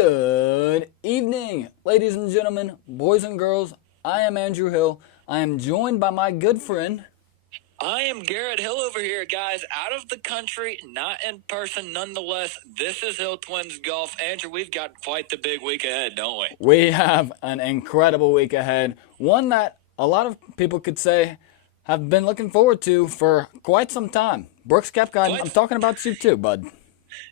Good evening, ladies and gentlemen, boys and girls. I am Andrew Hill. I am joined by my good friend. I am Garrett Hill over here, guys. Out of the country, not in person nonetheless. This is Hill Twins Golf. Andrew, we've got quite the big week ahead, don't we? We have an incredible week ahead. One that a lot of people could say have been looking forward to for quite some time. Brooks Koepka, I'm talking about you too, bud.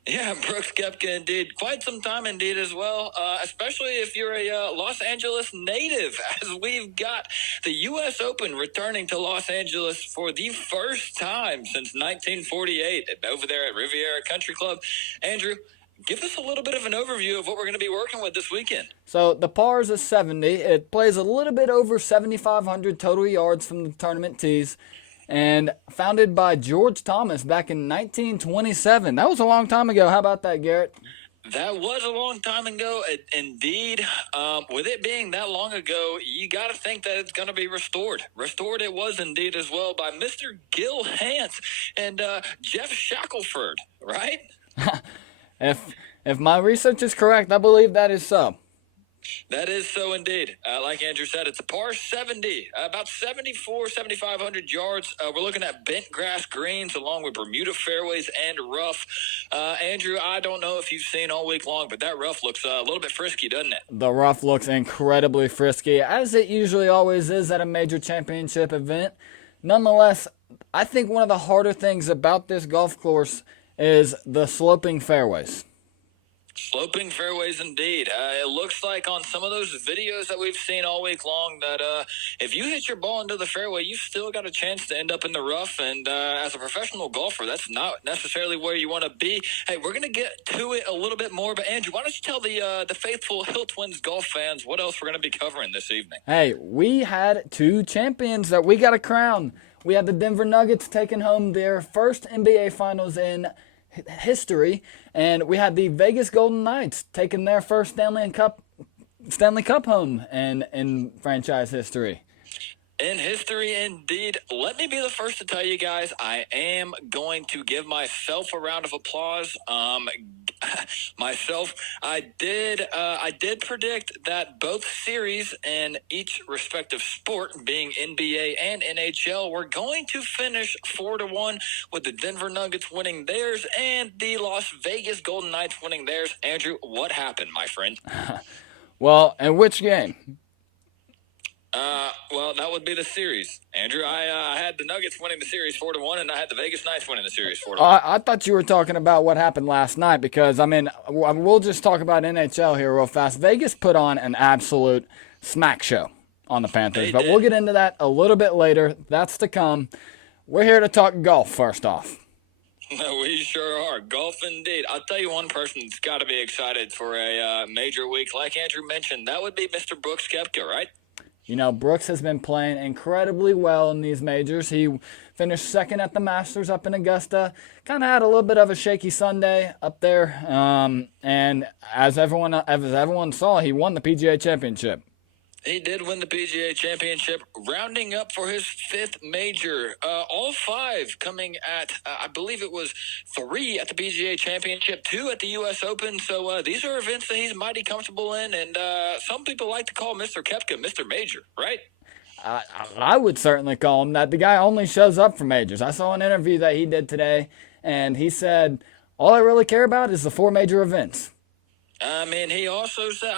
Yeah, Brooks Koepka indeed. Quite some time indeed as well, especially if you're a Los Angeles native, as we've got the U.S. Open returning to Los Angeles for the first time since 1948 over there at Riviera Country Club. Andrew, give us a little bit of an overview of what we're going to be working with this weekend. So the par is a 70. It plays a little bit over 7,500 total yards from the tournament tees. And founded by George Thomas back in 1927. That was a long time ago. How about that, Garrett? That was a long time ago, indeed. With it being that long ago, you got to think that it's going to be restored. Restored it was indeed as well by Mr. Gil Hance and Jeff Shackelford, right? If my research is correct, I believe that is so. That is so indeed. Like Andrew said, it's a par 70, about 7,500 yards. We're looking at bent grass greens along with Bermuda fairways and rough. Andrew, I don't know if you've seen all week long, but that rough looks a little bit frisky, doesn't it? The rough looks incredibly frisky, as it usually always is at a major championship event. Nonetheless, I think one of the harder things about this golf course is the sloping fairways. Sloping fairways indeed. It looks like on some of those videos that we've seen all week long that if you hit your ball into the fairway, you've still got a chance to end up in the rough. And as a professional golfer, that's not necessarily where you want to be. Hey, we're going to get to it a little bit more. But Andrew, why don't you tell the faithful Hill Twins golf fans what else we're going to be covering this evening? Hey, we had two champions that we got to crown. We had the Denver Nuggets taking home their first NBA Finals in history, and we had the Vegas Golden Knights taking their first Stanley Cup home in franchise history. In history, indeed. Let me be the first to tell you guys, I am going to give myself a round of applause. I did predict that both series in each respective sport, being NBA and NHL, were going to finish 4-1, with the Denver Nuggets winning theirs and the Las Vegas Golden Knights winning theirs. Andrew, what happened, my friend? Well, in which game? Well, that would be the series. Andrew, I had the Nuggets winning the series 4-1, and I had the Vegas Knights winning the series 4-1. I thought you were talking about what happened last night, because, I mean, we'll just talk about NHL here real fast. Vegas put on an absolute smack show on the Panthers, but we'll get into that a little bit later. That's to come. We're here to talk golf first off. We sure are. Golf indeed. I'll tell you one person that's got to be excited for a major week. Like Andrew mentioned, that would be Mr. Brooks Koepka, right? You know, Brooks has been playing incredibly well in these majors. He finished second at the Masters up in Augusta. Kind of had a little bit of a shaky Sunday up there. And as everyone saw, he won the PGA Championship. He did win the PGA Championship, rounding up for his fifth major. All five coming at, I believe it was 3 at the PGA Championship, 2 at the U.S. Open. So these are events that he's mighty comfortable in, and some people like to call Mr. Koepka Mr. Major, right? I would certainly call him that. The guy only shows up for majors. I saw an interview that he did today, and he said, all I really care about is the 4 major events. He also said,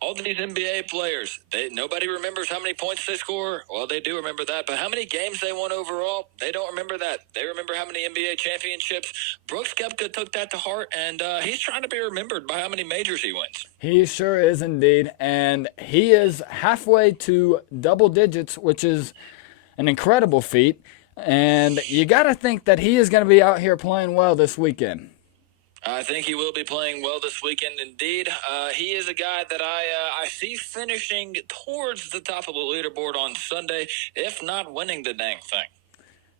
all these NBA players, nobody remembers how many points they score. Well, they do remember that, but how many games they won overall, they don't remember that. They remember how many NBA championships. Brooks Koepka took that to heart, and he's trying to be remembered by how many majors he wins. He sure is indeed, and he is halfway to double digits, which is an incredible feat, and you got to think that he is going to be out here playing well this weekend. I think he will be playing well this weekend indeed. He is a guy that I see finishing towards the top of the leaderboard on Sunday, if not winning the dang thing.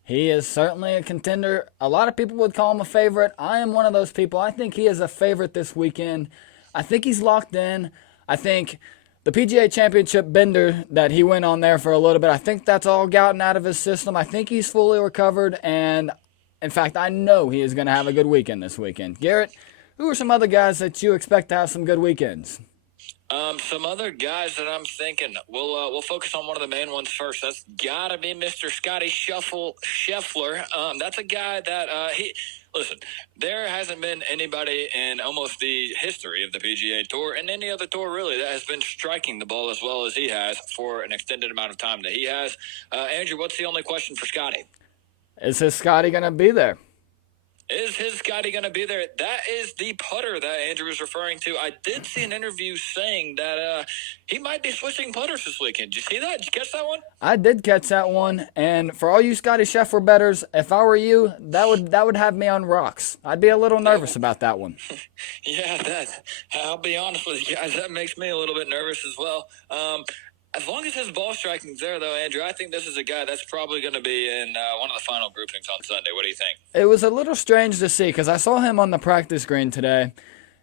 He is certainly a contender. A lot of people would call him a favorite. I am one of those people. I think he is a favorite this weekend. I think he's locked in. I think the PGA Championship bender that he went on there for a little bit, I think that's all gotten out of his system. I think he's fully recovered, and in fact, I know he is going to have a good weekend this weekend. Garrett, Who are some other guys that you expect to have some good weekends? Some other guys that I'm thinking, we'll focus on one of the main ones first. That's gotta be Mr. Scotty Scheffler. That's a guy that listen. There hasn't been anybody in almost the history of the PGA Tour and any other tour really that has been striking the ball as well as he has for an extended amount of time that he has. Andrew, what's the only question for Scotty? Is his Scotty going to be there? Is his Scotty going to be there? That is the putter that Andrew was referring to. I did see an interview saying that he might be switching putters this weekend. Did you see that? Did you catch that one? I did catch that one, and for all you Scotty Scheffler bettors, if I were you, that would have me on rocks. I'd be a little nervous about that one. Yeah, I'll be honest with you guys, that makes me a little bit nervous as well. As long as his ball striking's there, though, Andrew, I think this is a guy that's probably going to be in one of the final groupings on Sunday. What do you think? It was a little strange to see because I saw him on the practice green today,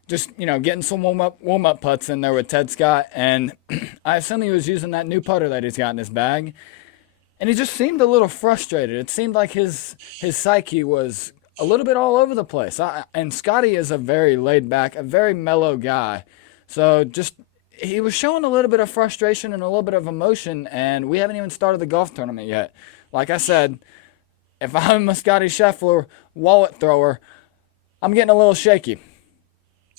just getting some warm up putts in there with Ted Scott, and I assume he was using that new putter that he's got in his bag, and he just seemed a little frustrated. It seemed like his psyche was a little bit all over the place. And Scotty is a very laid back, a very mellow guy, so just. He was showing a little bit of frustration and a little bit of emotion, and we haven't even started the golf tournament yet. Like I said, if I'm a Scotty Scheffler wallet thrower, I'm getting a little shaky.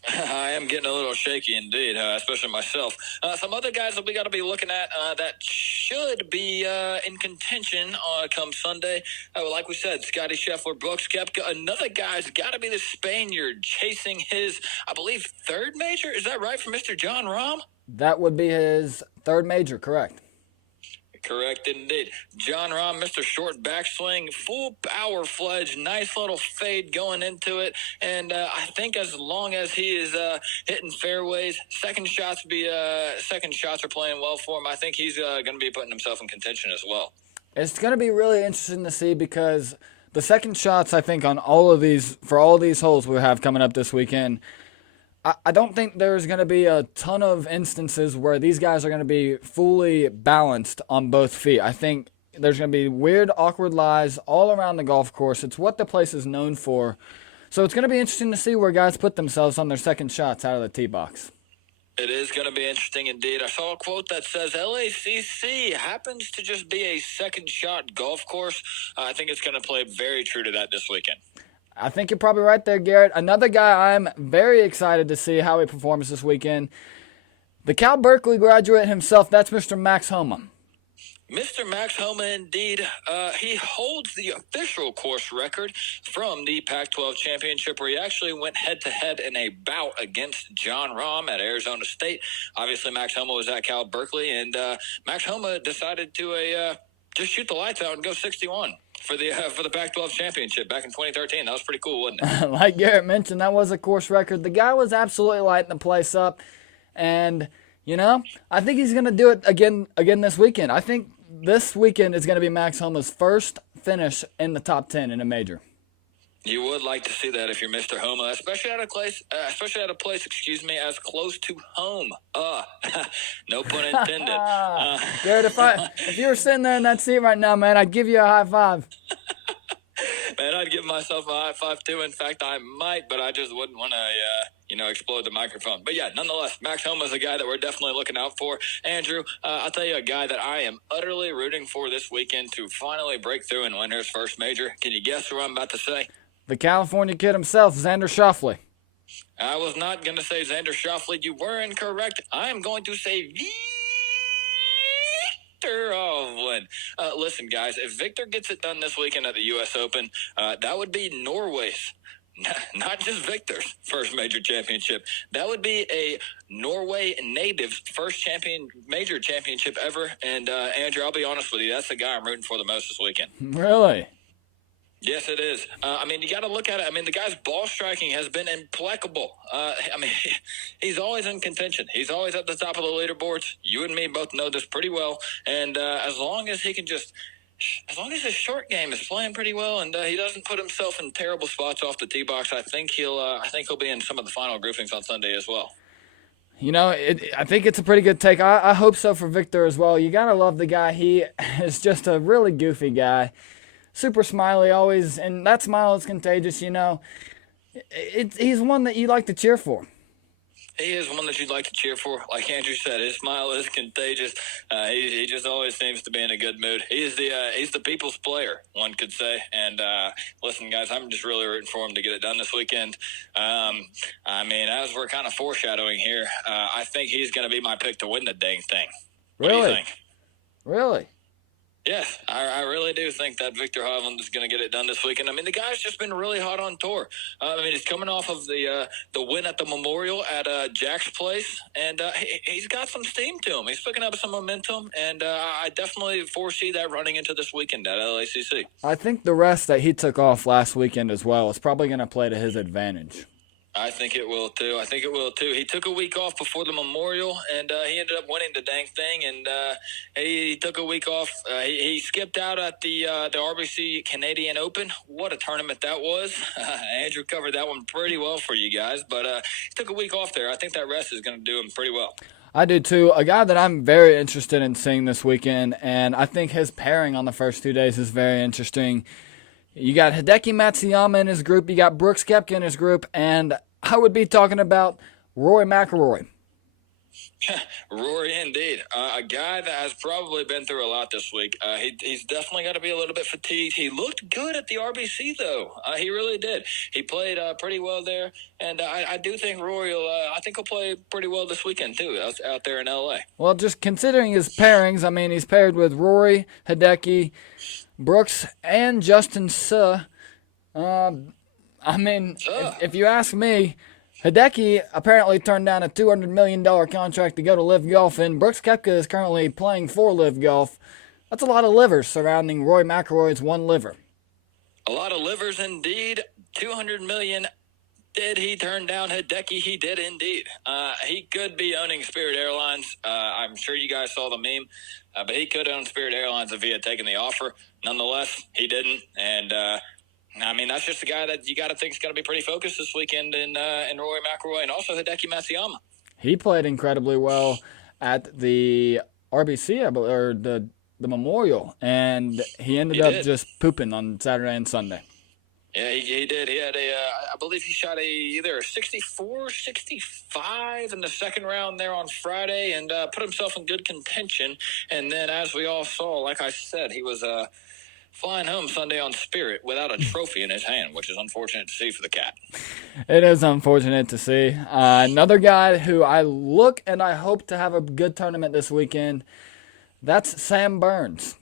I am getting a little shaky indeed, especially myself. Some other guys that we got to be looking at that should be in contention come Sunday. Like we said, Scotty Scheffler, Brooks Koepka. Another guy's got to be the Spaniard chasing his, I believe, third major. Is that right for Mr. John Rahm? That would be his third major, correct? Correct indeed. John Rahm, Mr. Short Backswing, full power fledge, nice little fade going into it. And I think as long as he is hitting fairways, second shots are playing well for him. I think he's going to be putting himself in contention as well. It's going to be really interesting to see because the second shots, I think, on all these holes we have coming up this weekend, I don't think there's going to be a ton of instances where these guys are going to be fully balanced on both feet. I think there's going to be weird, awkward lies all around the golf course. It's what the place is known for. So it's going to be interesting to see where guys put themselves on their second shots out of the tee box. It is going to be interesting indeed. I saw a quote that says LACC happens to just be a second shot golf course. I think it's going to play very true to that this weekend. I think you're probably right there, Garrett. Another guy I'm very excited to see how he performs this weekend. The Cal Berkeley graduate himself, that's Mr. Max Homa. Mr. Max Homa, indeed. He holds the official course record from the Pac-12 championship where he actually went head-to-head in a bout against John Rahm at Arizona State. Obviously, Max Homa was at Cal Berkeley, and Max Homa decided to just shoot the lights out and go 61. For the Pac-12 championship back in 2013. That was pretty cool, wasn't it? Like Garrett mentioned, that was a course record. The guy was absolutely lighting the place up. And, I think he's going to do it again this weekend. I think this weekend is going to be Max Homa's first finish in the top 10 in a major. You would like to see that if you're Mr. Homa, especially at a place, as close to home. No pun intended. Garrett, if you were sitting there in that seat right now, man, I'd give you a high five. Man, I'd give myself a high five too. In fact, I might, but I just wouldn't want to, explode the microphone. But yeah, nonetheless, Max Homa is a guy that we're definitely looking out for. Andrew, I'll tell you a guy that I am utterly rooting for this weekend to finally break through and win his first major. Can you guess who I'm about to say? The California kid himself, Xander Schauffele. I was not going to say Xander Schauffele. You were incorrect. I'm going to say Victor Hovland. Listen, guys, if Victor gets it done this weekend at the U.S. Open, that would be Norway's, not just Victor's, first major championship. That would be a Norway native's first major championship ever. And, Andrew, I'll be honest with you, that's the guy I'm rooting for the most this weekend. Really? Yes, it is. You got to look at it. The guy's ball striking has been impeccable. He's always in contention. He's always at the top of the leaderboards. You and me both know this pretty well. And as long as his short game is playing pretty well and he doesn't put himself in terrible spots off the tee box, I think he'll be in some of the final groupings on Sunday as well. I think it's a pretty good take. I hope so for Victor as well. You got to love the guy. He is just a really goofy guy. Super smiley always, and that smile is contagious, He's one that you like to cheer for. He is one that you'd like to cheer for. Like Andrew said, his smile is contagious. He just always seems to be in a good mood. He's the people's player, one could say. And listen, guys, I'm just really rooting for him to get it done this weekend. I mean, as we're kind of foreshadowing here, I think he's going to be my pick to win the dang thing. What do you think? Really? Yes, I really do think that Victor Hovland is going to get it done this weekend. I mean, the guy's just been really hot on tour. I mean, he's coming off of the win at the Memorial at Jack's place, and he's got some steam to him. He's picking up some momentum, and I definitely foresee that running into this weekend at LACC. I think the rest that he took off last weekend as well is probably going to play to his advantage. I think it will, too. He took a week off before the Memorial, and he ended up winning the dang thing, and he took a week off. He skipped out at the RBC Canadian Open. What a tournament that was. Andrew covered that one pretty well for you guys, but he took a week off there. I think that rest is going to do him pretty well. I do too. A guy that I'm very interested in seeing this weekend, and I think his pairing on the first 2 days is very interesting. You got Hideki Matsuyama in his group. You got Brooks Koepka in his group. And I would be talking about Rory McIlroy. Rory, indeed. A guy that has probably been through a lot this week. He's definitely got to be a little bit fatigued. He looked good at the RBC, though. He really did. He played pretty well there. And I do think Rory he'll play pretty well this weekend, too, out there in L.A. Well, just considering his pairings, I mean, he's paired with Rory, Hideki, Brooks, and Justin Suh. If you ask me, Hideki apparently turned down a $200 million contract to go to Live Golf, and Brooks Koepka is currently playing for Live Golf. That's a lot of livers surrounding Rory McIlroy's one liver. A lot of livers indeed. $200 million. Did he turn down Hideki? He did indeed. He could be owning Spirit Airlines. I'm sure you guys saw the meme, but he could own Spirit Airlines if he had taken the offer. Nonetheless, he didn't. And I mean, that's just a guy that you got to think is going to be pretty focused this weekend in Rory McIlroy and also Hideki Matsuyama. He played incredibly well at the RBC or the Memorial, and he ended up just pooping on Saturday and Sunday. Yeah, he did. He had I believe he shot either a 64, 65 in the second round there on Friday and put himself in good contention. And then as we all saw, like I said, he was flying home Sunday on Spirit without a trophy in his hand, which is unfortunate to see for the cat. It is unfortunate to see. Another guy who I look and I hope to have a good tournament this weekend, that's Sam Burns.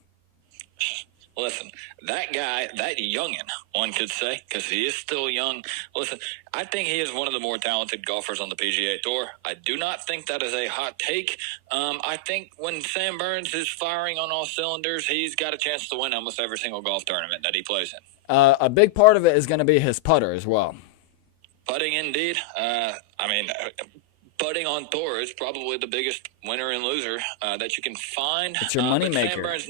Listen, that guy, that youngin', one could say, because he is still young. Listen, I think he is one of the more talented golfers on the PGA Tour. I do not think that is a hot take. I think when Sam Burns is firing on all cylinders, he's got a chance to win almost every single golf tournament that he plays in. A big part of it is going to be his putter as well. Putting, indeed. Putting on tour is probably the biggest winner and loser that you can find. It's your moneymaker. Sam Burns,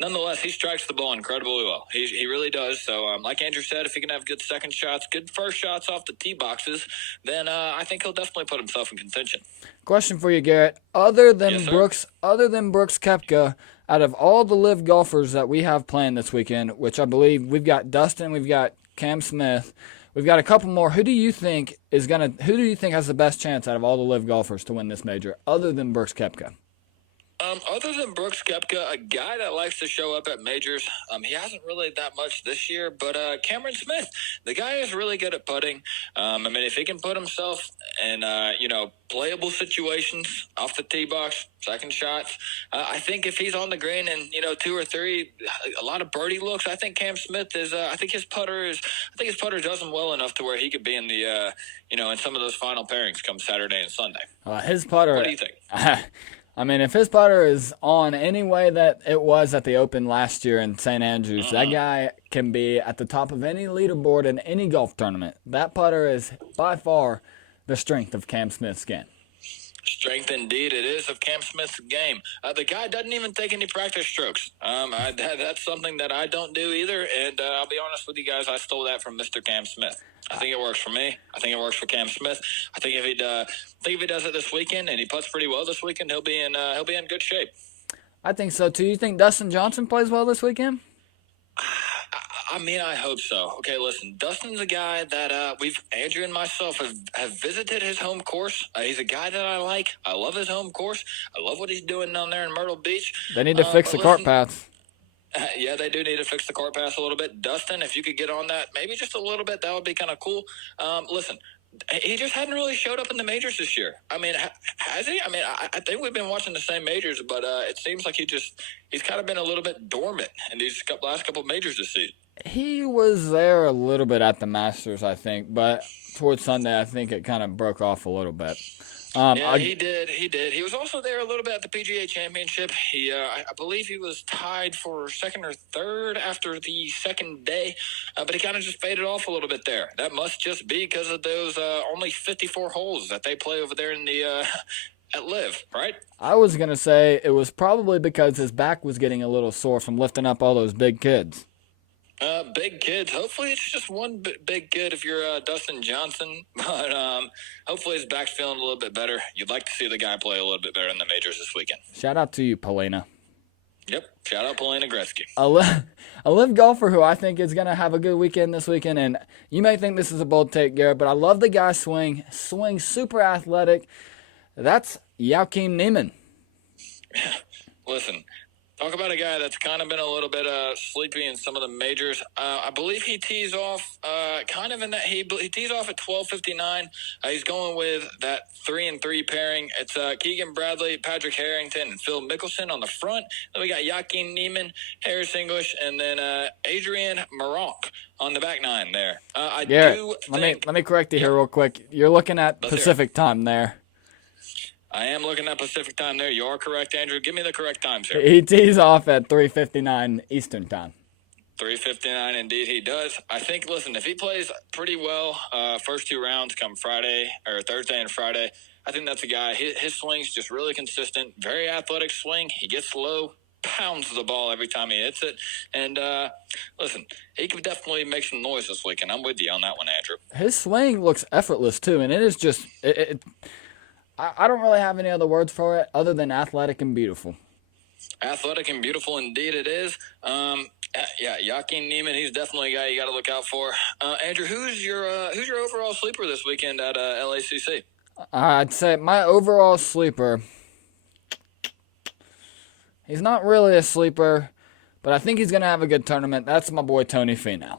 nonetheless, he strikes the ball incredibly well. He really does. So, like Andrew said, if he can have good second shots, good first shots off the tee boxes, then I think he'll definitely put himself in contention. Question for you, Garrett. Other than Yes, Brooks Koepka, out of all the live golfers that we have playing this weekend, which I believe we've got Dustin, we've got Cam Smith. We've got a couple more. Who do you think has the best chance out of all the live golfers to win this major, other than Brooks Koepka? Other than Brooks Koepka, a guy that likes to show up at majors, he hasn't really that much this year, but Cameron Smith, the guy is really good at putting. If he can put himself in, playable situations off the tee box, second shots, I think if he's on the green and, 2 or 3, a lot of birdie looks, I think Cam Smith is, I think his putter does him well enough to where he could be in the, in some of those final pairings come Saturday and Sunday. His putter. What do you think? If his putter is on any way that it was at the Open last year in St. Andrews, that guy can be at the top of any leaderboard in any golf tournament. That putter is by far the strength of Cam Smith's game. Strength indeed it is of Cam Smith's game. The guy doesn't even take any practice strokes. That's something that I don't do either, and I'll be honest with you guys, I stole that from Mr. Cam Smith. I think it works for me. I think it works for Cam Smith. I think if he does it this weekend and he putts pretty well this weekend, he'll be in good shape. I think so too. You think Dustin Johnson plays well this weekend? I mean, I hope so. Okay, listen, Dustin's a guy that Andrew and myself have visited his home course. He's a guy that I like. I love his home course. I love what he's doing down there in Myrtle Beach. They need to fix the cart paths. Yeah, they do need to fix the cart path a little bit. Dustin, if you could get on that, maybe just a little bit, that would be kind of cool. Listen, he just hadn't really showed up in the majors this year. I mean, has he? I mean, I think we've been watching the same majors, but it seems like he's kind of been a little bit dormant in these last couple of majors this season. He was there a little bit at the Masters, I think, but towards Sunday, I think it kind of broke off a little bit. He did. He was also there a little bit at the PGA Championship. I believe he was tied for second or third after the second day, but he kind of just faded off a little bit there. That must just be because of those only 54 holes that they play over there in the at Live, right? I was going to say it was probably because his back was getting a little sore from lifting up all those big kids. Big kids. Hopefully it's just one big kid if you're Dustin Johnson. But hopefully his back's feeling a little bit better. You'd like to see the guy play a little bit better in the majors this weekend. Shout out to you, Polina. Yep. Shout out Polina Gretzky. A live golfer who I think is going to have a good weekend this weekend. And you may think this is a bold take, Garrett, but I love the guy's swing. Swing super athletic. That's Joaquin Niemann. Listen. Talk about a guy that's kind of been a little bit sleepy in some of the majors. I believe he tees off kind of in that he tees off at 12:59. He's going with that 3-3 pairing. It's Keegan Bradley, Patrick Harrington, and Phil Mickelson on the front. Then we got Joaquin Niemann, Harris English, and then Adrian Maronk on the back nine there. Let me correct you here real quick. You're looking at Pacific time there. I am looking at Pacific time there. You are correct, Andrew. Give me the correct times here. He tees off at 3:59 Eastern time. 3:59, indeed he does. I think, listen, if he plays pretty well first two rounds come Friday or Thursday and Friday, I think that's a guy. His swing's just really consistent, very athletic swing. He gets low, pounds the ball every time he hits it. And, listen, he could definitely make some noise this weekend. I'm with you on that one, Andrew. His swing looks effortless, too, and it is just I don't really have any other words for it other than athletic and beautiful. Athletic and beautiful, indeed it is. Joaquin Niemann, he's definitely a guy you got to look out for. Andrew, who's your overall sleeper this weekend at LACC? I'd say my overall sleeper, he's not really a sleeper, but I think he's going to have a good tournament. That's my boy Tony Finau.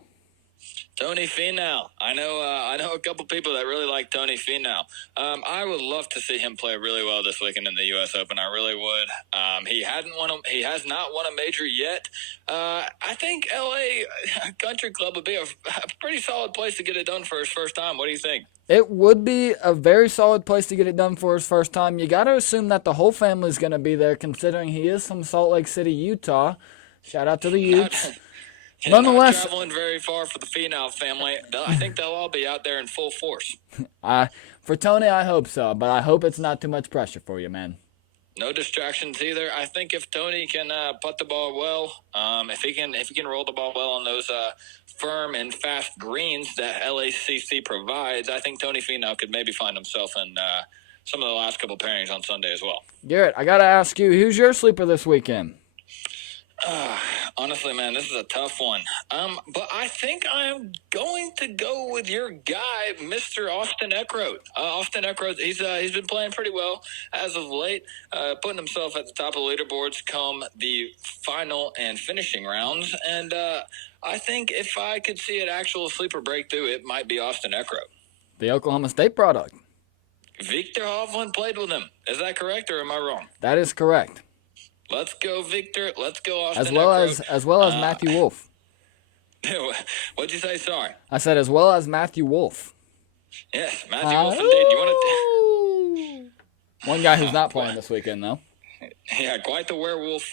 Tony Finau. I know a couple people that really like Tony Finau. I would love to see him play really well this weekend in the U.S. Open. I really would. He has not won a major yet. I think L.A. Country Club would be a pretty solid place to get it done for his first time. What do you think? It would be a very solid place to get it done for his first time. You got to assume that the whole family is going to be there, considering he is from Salt Lake City, Utah. Shout out to the Utes. Nonetheless, not traveling very far for the Finau family. I think they'll all be out there in full force. For Tony, I hope so, but I hope it's not too much pressure for you, man. No distractions either. I think if Tony can putt the ball well, if he can roll the ball well on those firm and fast greens that LACC provides, I think Tony Finau could maybe find himself in some of the last couple pairings on Sunday as well. Garrett, I gotta ask you, who's your sleeper this weekend? Honestly, man, this is a tough one. But I think I'm going to go with your guy, Mr. Austin Eckroat. Austin Eckroat, he's been playing pretty well as of late, putting himself at the top of the leaderboards come the final and finishing rounds. And I think if I could see an actual sleeper breakthrough, it might be Austin Eckroat. The Oklahoma State product. Victor Hovland played with him. Is that correct, or am I wrong? That is correct. Let's go, Victor. Let's go, Austin. As well as Matthew Wolff. What'd you say? Sorry. I said as well as Matthew Wolff. Yes, Matthew Wolff indeed. You want to? One guy who's not playing this weekend, though. Yeah, quite the werewolf.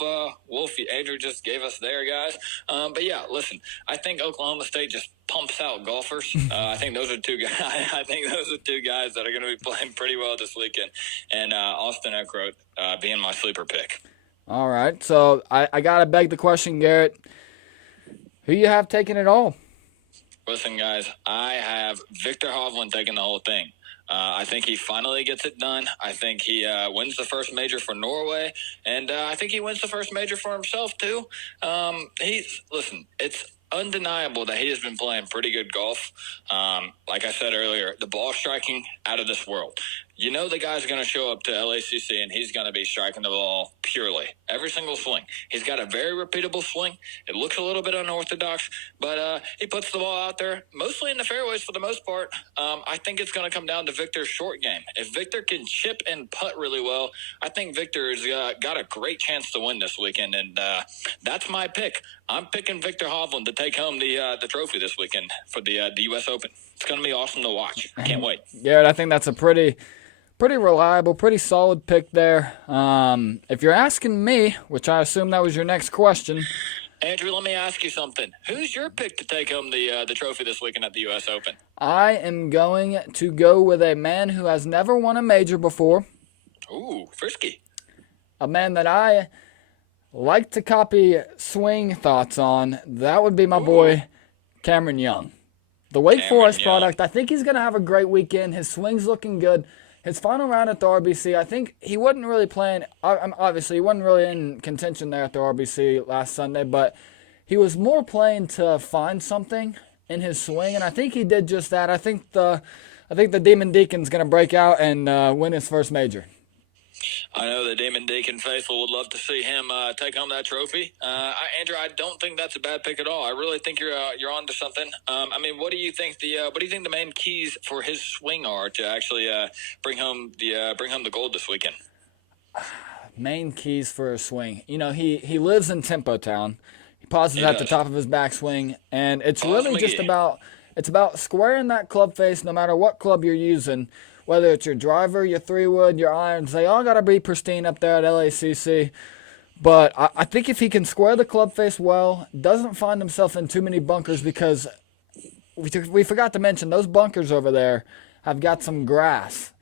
Wolf Andrew just gave us there, guys. But yeah, listen. I think Oklahoma State just pumps out golfers. I think those are two guys. I think those are two guys that are going to be playing pretty well this weekend. And Austin Eckroat being my sleeper pick. All right, so I got to beg the question, Garrett. Who you have taking it all? Listen, guys, I have Victor Hovland taking the whole thing. I think he finally gets it done. I think he wins the first major for Norway, and I think he wins the first major for himself, too. It's undeniable that he has been playing pretty good golf. Like I said earlier, the ball striking out of this world. You know the guy's going to show up to LACC and he's going to be striking the ball purely. Every single swing. He's got a very repeatable swing. It looks a little bit unorthodox, but he puts the ball out there, mostly in the fairways for the most part. I think it's going to come down to Victor's short game. If Victor can chip and putt really well, I think Victor's got a great chance to win this weekend, and that's my pick. I'm picking Victor Hovland to take home the trophy this weekend for the U.S. Open. It's going to be awesome to watch. Can't wait. Garrett, I think that's a pretty reliable, pretty solid pick there. If you're asking me, which I assume that was your next question. Andrew, let me ask you something. Who's your pick to take home the trophy this weekend at the U.S. Open? I am going to go with a man who has never won a major before. Ooh, frisky. A man that I like to copy swing thoughts on. That would be my boy, Cameron Young. The Wake Forest product, I think he's going to have a great weekend. His swing's looking good. His final round at the RBC, I think he wasn't really playing. Obviously, he wasn't really in contention there at the RBC last Sunday, but he was more playing to find something in his swing, and I think he did just that. I think the Demon Deacon's going to break out and win his first major. I know the Demon Deacon faithful would love to see him take home that trophy. Andrew, I don't think that's a bad pick at all. I really think you're on to something. What do you think the main keys for his swing are to actually bring home the gold this weekend? Main keys for his swing. You know, he lives in Tempo Town. He pauses at the top of his backswing, and it's really just about squaring that club face no matter what club you're using. Whether it's your driver, your 3-wood, your irons, they all got to be pristine up there at LACC. But I think if he can square the club face well, doesn't find himself in too many bunkers, because we forgot to mention those bunkers over there have got some grass.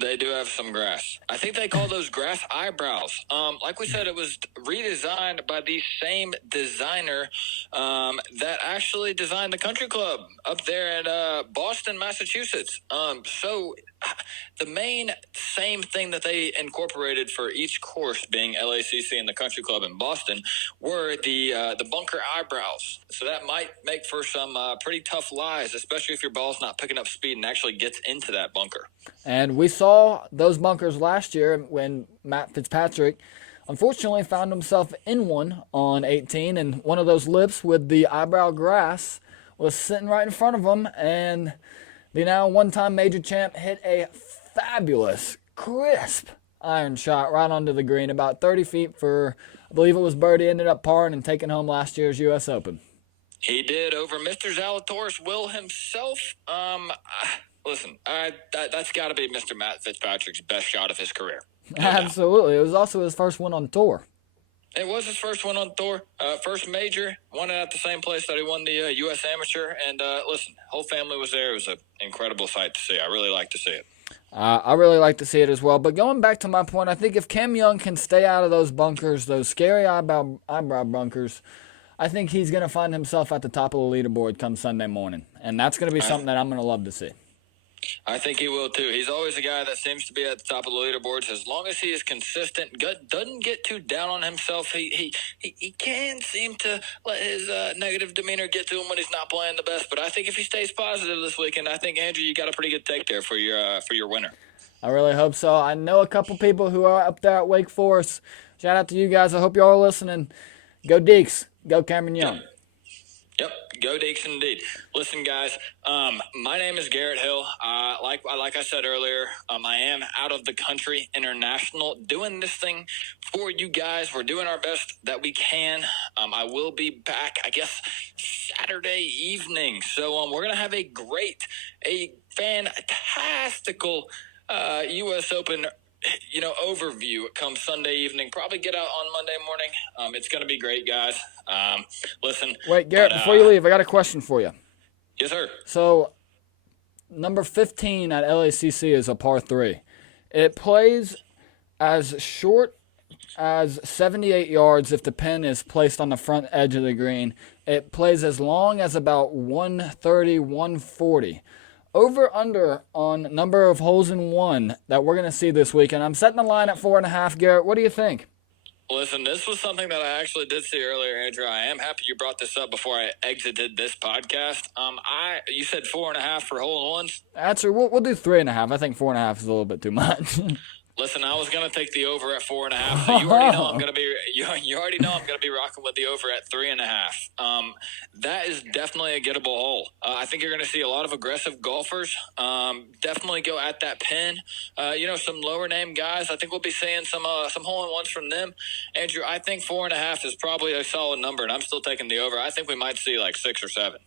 They do have some grass. I think they call those grass eyebrows. Like we said, it was redesigned by the same designer that actually designed the country club up there at Boston, Massachusetts. So the same thing that they incorporated for each course, being LACC and the country club in Boston, were the bunker eyebrows. So that might make for some pretty tough lies, especially if your ball's not picking up speed and actually gets into that bunker. And we saw those bunkers last year when Matt Fitzpatrick unfortunately found himself in one on 18, and one of those lips with the eyebrow grass was sitting right in front of him, and the now one-time major champ hit a fabulous, crisp iron shot right onto the green, about 30 feet for, I believe it was birdie, ended up parring and taking home last year's U.S. Open. He did, over Mr. Zalatoris Will himself. Listen, that's got to be Mr. Matt Fitzpatrick's best shot of his career. No Absolutely. It was also his first one on tour. It was his first one on tour, first major, won it at the same place that he won the U.S. Amateur. And listen, whole family was there. It was an incredible sight to see. I really like to see it. I really like to see it as well. But going back to my point, I think if Cam Young can stay out of those bunkers, those scary eyebrow bunkers, I think he's going to find himself at the top of the leaderboard come Sunday morning. And that's going to be something that I'm going to love to see. I think he will too. He's always a guy that seems to be at the top of the leaderboards. As long as he is consistent, doesn't get too down on himself. He can seem to let his negative demeanor get to him when he's not playing the best. But I think if he stays positive this weekend, I think, Andrew, you got a pretty good take there for your winner. I really hope so. I know a couple people who are up there at Wake Forest. Shout out to you guys. I hope you all are listening. Go Deeks. Go Cameron Young. Yep, go Deeks indeed. Listen, guys, my name is Garrett Hill. Like I said earlier, I am out of the country, international, doing this thing for you guys. We're doing our best that we can. I will be back, I guess, Saturday evening. So we're going to have a fantastical U.S. Open overview come Sunday evening. Probably get out on Monday morning. It's going to be great, guys. Listen. Wait, Garrett, before you leave, I got a question for you. Yes, sir. So, number 15 at LACC is a par 3. It plays as short as 78 yards if the pin is placed on the front edge of the green. It plays as long as about 130, 140. Over under on number of holes in one that we're going to see this weekend. I'm setting the line at 4.5. Garrett, what do you think? Listen, this was something that I actually did see earlier, Andrew. I am happy you brought this up before I exited this podcast. You said 4.5 for hole-in-ones? That's true. We'll do 3.5. I think 4.5 is a little bit too much. Listen, I was gonna take the over at 4.5, so you already know I'm gonna be. You already know I'm gonna be rocking with the over at 3.5. That is definitely a gettable hole. I think you're gonna see a lot of aggressive golfers. Definitely go at that pin. Some lower name guys. I think we'll be seeing some hole-in-ones from them. Andrew, I think 4.5 is probably a solid number, and I'm still taking the over. I think we might see like 6 or 7.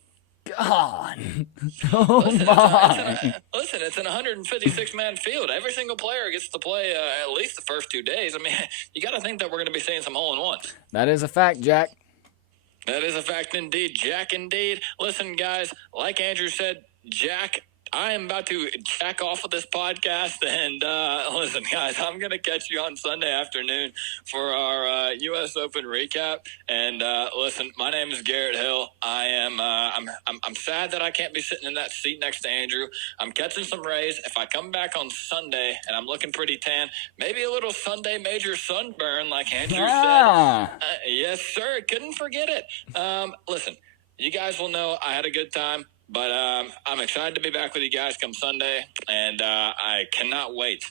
God. Oh, my. It's an 156-man field. Every single player gets to play at least the first 2 days. I mean, you got to think that we're going to be seeing some hole-in-ones. That is a fact, Jack. That is a fact indeed, Jack indeed. Listen, guys, like Andrew said, Jack, I am about to jack off of this podcast. And listen, guys, I'm going to catch you on Sunday afternoon for our U.S. Open recap. And listen, my name is Garrett Hill. I'm sad that I can't be sitting in that seat next to Andrew. I'm catching some rays. If I come back on Sunday and I'm looking pretty tan, maybe a little Sunday major sunburn, like Andrew said. Yes, sir. Couldn't forget it. Listen, you guys will know I had a good time. But I'm excited to be back with you guys come Sunday, and I cannot wait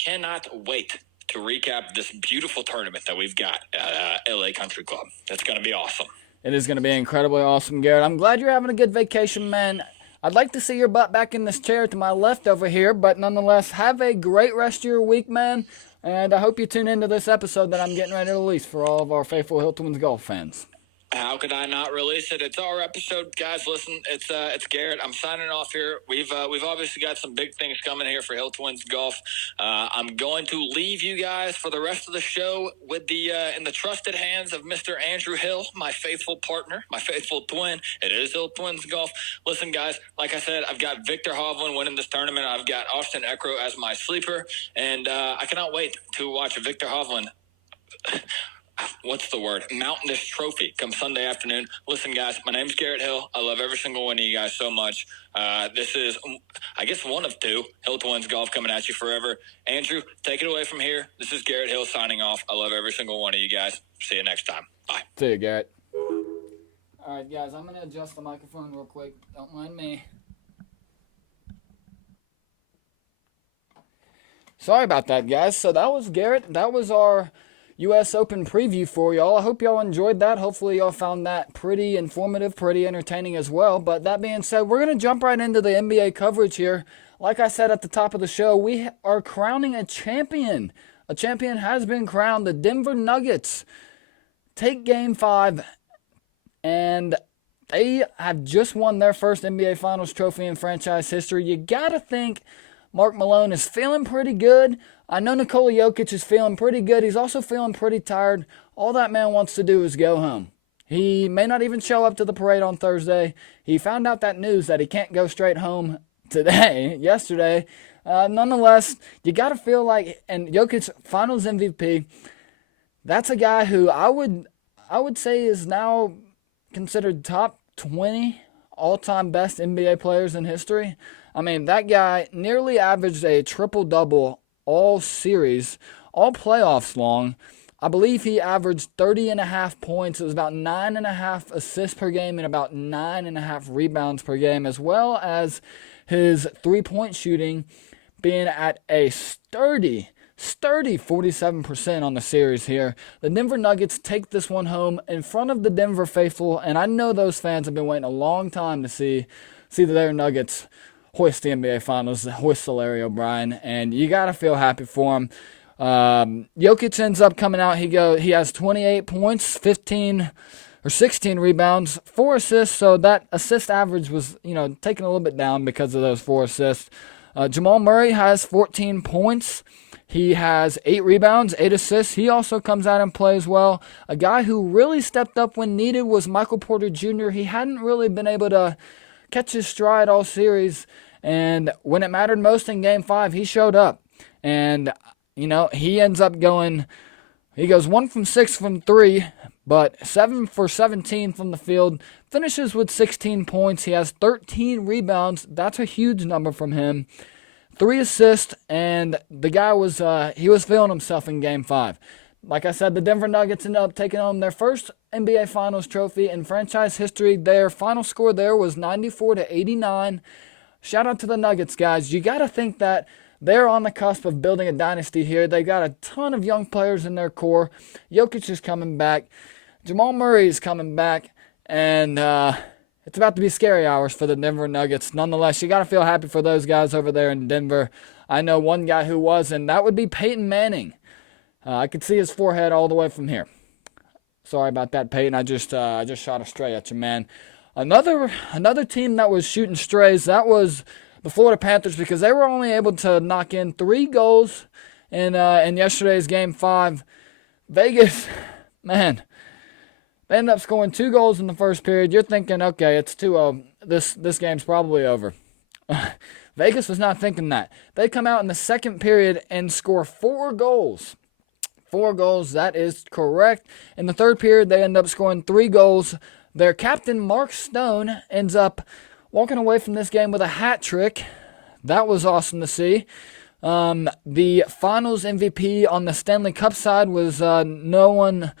to recap this beautiful tournament that we've got at LA Country Club. It's going to be awesome. It is going to be incredibly awesome, Garrett. I'm glad you're having a good vacation, man. I'd like to see your butt back in this chair to my left over here, but nonetheless, have a great rest of your week, man. And I hope you tune into this episode that I'm getting ready to release for all of our faithful Hill Twins golf fans. How could I not release it? It's our episode, guys. Listen, it's Garrett. I'm signing off here. We've obviously got some big things coming here for Hill Twins Golf. I'm going to leave you guys for the rest of the show with in the trusted hands of Mr. Andrew Hill, my faithful partner, my faithful twin. It is Hill Twins Golf. Listen, guys, like I said, I've got Victor Hovland winning this tournament. I've got Austin Eckroat as my sleeper, and I cannot wait to watch Victor Hovland. What's the word? Mountain this trophy come Sunday afternoon. Listen, guys, my name's Garrett Hill. I love every single one of you guys so much. This is, I guess, one of two. Hill Twins Golf coming at you forever. Andrew, take it away from here. This is Garrett Hill signing off. I love every single one of you guys. See you next time. Bye. See you, Garrett. All right, guys, I'm going to adjust the microphone real quick. Don't mind me. Sorry about that, guys. So that was Garrett. That was our U.S. Open preview for y'all. I hope y'all enjoyed that. Hopefully y'all found that pretty informative, pretty entertaining as well. But that being said, we're going to jump right into the NBA coverage here. Like I said at the top of the show, we are crowning a champion. A champion has been crowned. The Denver Nuggets take Game 5, and they have just won their first NBA Finals trophy in franchise history. You got to think Mark Malone is feeling pretty good. I know Nikola Jokic is feeling pretty good. He's also feeling pretty tired. All that man wants to do is go home. He may not even show up to the parade on Thursday. He found out that news that he can't go straight home yesterday. Nonetheless, you got to feel like, and Jokic, Finals MVP, that's a guy who I would say is now considered top 20 all-time best NBA players in history. I mean, that guy nearly averaged a triple-double all series, all playoffs long. I believe he averaged 30.5 points. It was about 9.5 assists per game and about 9.5 rebounds per game, as well as his three-point shooting being at a sturdy 47% on the series here. The Denver Nuggets take this one home in front of the Denver faithful, and I know those fans have been waiting a long time to see their Nuggets hoist the NBA Finals, hoist the Larry O'Brien, and you got to feel happy for him. Jokic ends up coming out. He has 28 points, 16 rebounds, 4 assists, so that assist average was, taken a little bit down because of those 4 assists. Jamal Murray has 14 points. He has 8 rebounds, 8 assists. He also comes out and plays well. A guy who really stepped up when needed was Michael Porter Jr. He hadn't really been able to catch his stride all series, and when it mattered most in Game 5, he showed up. And, he ends up he goes 1 from 6 from 3, but 7 for 17 from the field, finishes with 16 points. He has 13 rebounds. That's a huge number from him. 3 assists, and the guy was feeling himself in Game 5. like I said, the Denver Nuggets ended up taking home their first NBA Finals trophy in franchise history. Their final score there was 94-89. Shout out to the Nuggets, guys. You got to think that they're on the cusp of building a dynasty here. They got a ton of young players in their core. Jokic is coming back. Jamal Murray is coming back. And it's about to be scary hours for the Denver Nuggets. Nonetheless, you got to feel happy for those guys over there in Denver. I know one guy who was, and that would be Peyton Manning. I could see his forehead all the way from here. Sorry about that, Peyton. I just shot a stray at you, man. Another team that was shooting strays, that was the Florida Panthers, because they were only able to knock in 3 goals in yesterday's Game 5. Vegas, man, they ended up scoring 2 goals in the first period. You're thinking, okay, it's 2-0. This game's probably over. Vegas was not thinking that. They come out in the second period and score 4 goals. 4 goals, that is correct. In the third period, they end up scoring 3 goals. Their captain, Mark Stone, ends up walking away from this game with a hat trick. That was awesome to see. The finals MVP on the Stanley Cup side was no one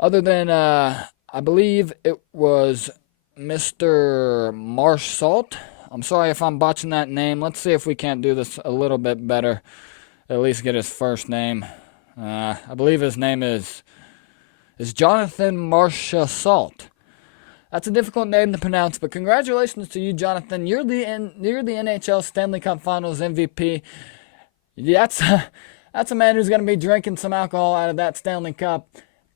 other than, I believe it was Mr. Marchessault. I'm sorry if I'm botching that name. Let's see if we can't do this a little bit better. At least get his first name. I believe his name is Jonathan Marchessault. That's a difficult name to pronounce, but congratulations to you, Jonathan. You're the NHL Stanley Cup Finals MVP. That's a man who's going to be drinking some alcohol out of that Stanley Cup.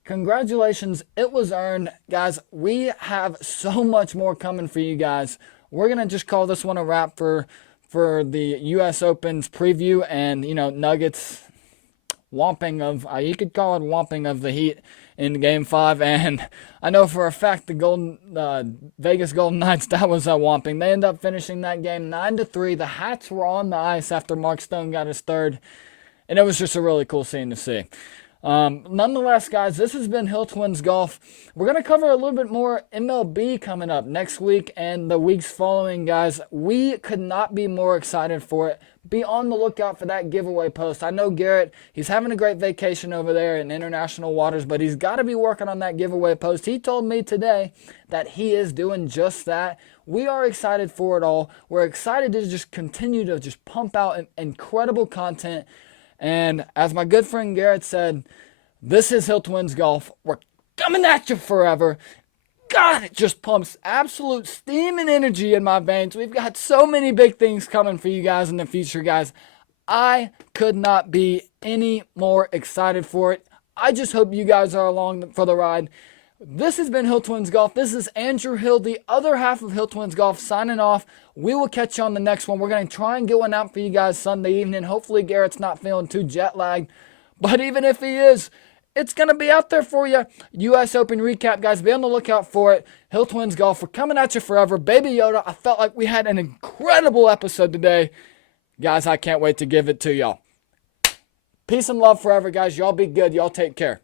Congratulations. It was earned. Guys, we have so much more coming for you guys. We're going to just call this one a wrap for the U.S. Open's preview and, Nuggets whomping of, you could call it whomping of the Heat in Game 5, and I know for a fact the Vegas Golden Knights, that was a whomping. They ended up finishing that game 9-3. The Hats were on the ice after Mark Stone got his third, and it was just a really cool scene to see. Nonetheless, guys, this has been Hill Twins Golf. We're going to cover a little bit more MLB coming up next week and the weeks following, guys. We could not be more excited for it. Be on the lookout for that giveaway post. I know Garrett, he's having a great vacation over there in international waters, but he's got to be working on that giveaway post. He told me today that he is doing just that. We are excited for it all. We're excited to just continue to just pump out incredible content. And as my good friend Garrett said, this is Hill Twins Golf. We're coming at you forever. God, it just pumps absolute steam and energy in my veins. We've got so many big things coming for you guys in the future, guys. I could not be any more excited for it. I just hope you guys are along for the ride. This has been Hill Twins Golf. This is Andrew Hill, the other half of Hill Twins Golf, signing off. We will catch you on the next one. We're going to try and get one out for you guys Sunday evening. Hopefully Garrett's not feeling too jet lagged. But even if he is, it's going to be out there for you. U.S. Open recap, guys. Be on the lookout for it. Hill Twins Golf, we're coming at you forever. Baby Yoda, I felt like we had an incredible episode today. Guys, I can't wait to give it to y'all. Peace and love forever, guys. Y'all be good. Y'all take care.